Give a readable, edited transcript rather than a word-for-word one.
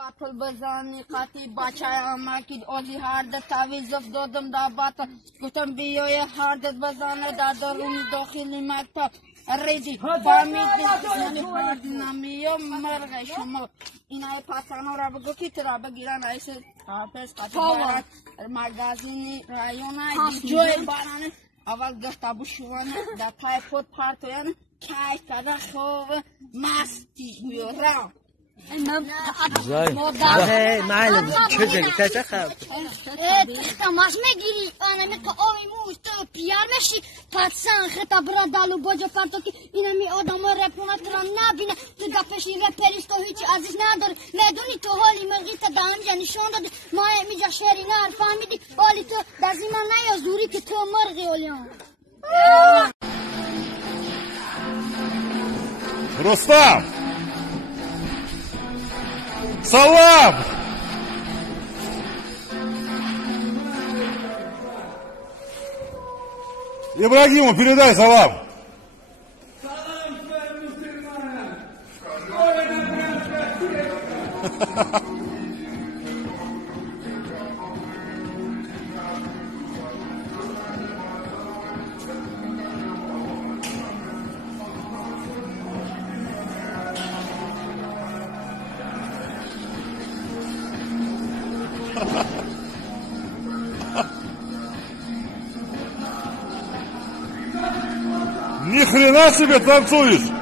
قاتل بزنی قاطی بچه امکی آزی هرد تعویض دادم در باطل گفتم بیای هردت بزنه در درون داخلی مکتب ریدی فهمیدی یعنی هرد نمیم مرغ شما اینای پسنا را بگو که ترا بگیرن ایسه حافظ قاطی بارد مگازینی رایونه جوی بارانه اول گفته بشوانه در تای خود پرتویانه کای کده خوب مستی بیارم زای معلم چجوری کجا خب تماس میگیری آنها می که آوی موش تو پیار میشی پسان خطا برا دالو باجا پرتو که اینا می آدم ها رپونا ترا نبینه تو دفشی رپریس تو هیچی عزیز نداره میدونی تو حالی مرغی تا دانجا نشان داده ما میجا شهری نهر فهمیدی حالی تو در زیمان نیا زوری که تو مرغی اولیان رستم салам! Ибрагиму передай салам! Салам всем мусульманам! Школа на Ни хрена себе танцуешь!